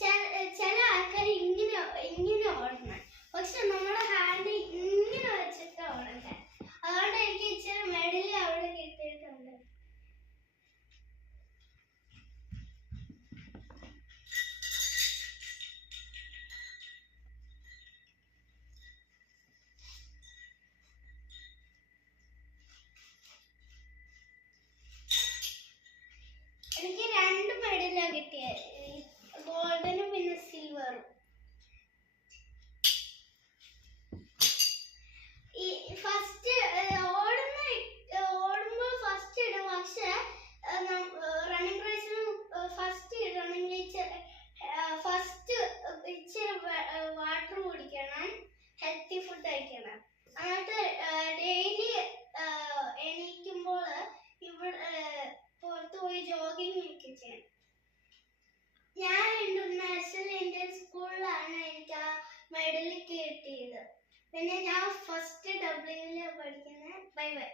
ചില ആൾക്കാർ ഇങ്ങനെ ഓടണം, പക്ഷെ നമ്മുടെ ഹാൻഡ് ഇങ്ങനെ വെച്ചിട്ട് ഓടണ്ടേ. അതുകൊണ്ട് എനിക്ക് ഇച്ചിരി മെഡൽ അവിടെ കിട്ടിയിട്ടുണ്ട്. എനിക്ക് 2 മെഡലാണ് കിട്ടിയത്, ഗോൾഡനും പിന്നെ സിൽവറും. ഫസ്റ്റ് ഓടുമ്പോൾ ഫസ്റ്റ് ഇടും, പക്ഷെ റണ്ണിങ് റേസിന് ഫസ്റ്റ് ഇടണമെങ്കിൽ ഫസ്റ്റ് ഇച്ചിരി വാട്ടർ കുടിക്കണം, ഹെൽത്തി ഫുഡ് കഴിക്കണം. എന്നിട്ട് ഡെയിലി എണീക്കുമ്പോൾ ഇവിടെ പുറത്ത് പോയി ജോഗിങ് ഒക്കെ ചെയ്യണം. ഞാൻ ഇന്റർനാഷണൽ ഇന്ത്യൻ സ്കൂളിലാണ് എനിക്ക് ആ മെഡൽ കിട്ടിയത്. പിന്നെ ഞാൻ ഫസ്റ്റ് ഡബ്ല്യൂയിൽ പഠിക്കുന്നത്. Bye bye.